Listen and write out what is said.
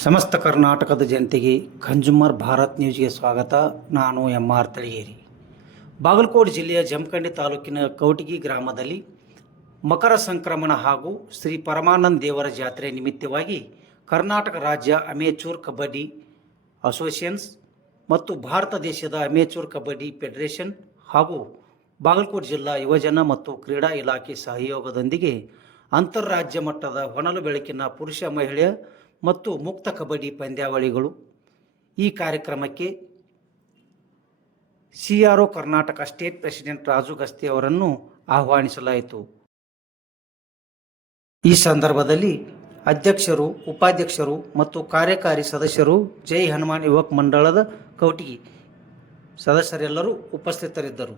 ಸಮಸ್ತ ಕರ್ನಾಟಕದ ಜನತೆಗೆ ಕನ್ಸ್ಯೂಮರ್ ಭಾರತ್ ನ್ಯೂಸ್ಗೆ ಸ್ವಾಗತ. ನಾನು ಎಂ ಆರ್ ತಳಿಯೇರಿ. ಬಾಗಲಕೋಟೆ ಜಿಲ್ಲೆಯ ಜಮಖಂಡಿ ತಾಲೂಕಿನ ಕೌಟಗಿ ಗ್ರಾಮದಲ್ಲಿ ಮಕರ ಸಂಕ್ರಮಣ ಹಾಗೂ ಶ್ರೀ ಪರಮಾನಂದ ದೇವರ ಜಾತ್ರೆ ನಿಮಿತ್ತವಾಗಿ ಕರ್ನಾಟಕ ರಾಜ್ಯ ಅಮೇಚೂರ್ ಕಬಡ್ಡಿ ಅಸೋಸಿಯೇಷನ್ಸ್ ಮತ್ತು ಭಾರತ ದೇಶದ ಅಮೇಚೂರ್ ಕಬಡ್ಡಿ ಫೆಡರೇಷನ್ ಹಾಗೂ ಬಾಗಲಕೋಟೆ ಜಿಲ್ಲಾ ಯುವಜನ ಮತ್ತು ಕ್ರೀಡಾ ಇಲಾಖೆ ಸಹಯೋಗದೊಂದಿಗೆ ಅಂತಾರಾಜ್ಯ ಮಟ್ಟದ ಹೊನಲು ಬೆಳಕಿನ ಪುರುಷ ಮಹಿಳೆಯ ಮತ್ತು ಮುಕ್ತ ಕಬಡ್ಡಿ ಪಂದ್ಯಾವಳಿಗಳು. ಈ ಕಾರ್ಯಕ್ರಮಕ್ಕೆ C R O Karnataka state president Raju Gasti ಅವರನ್ನು ಆಹ್ವಾನಿಸಲಾಯಿತು. ಈ ಸಂದರ್ಭದಲ್ಲಿ ಅಧ್ಯಕ್ಷರು, ಉಪಾಧ್ಯಕ್ಷರು ಮತ್ತು ಕಾರ್ಯಕಾರಿ ಸದಸ್ಯರು ಜೈ ಹನುಮಾನ್ ಯುವಕ್ ಮಂಡಳದ ಕೌಟಿಗಿ ಸದಸ್ಯರೆಲ್ಲರೂ ಉಪಸ್ಥಿತರಿದ್ದರು.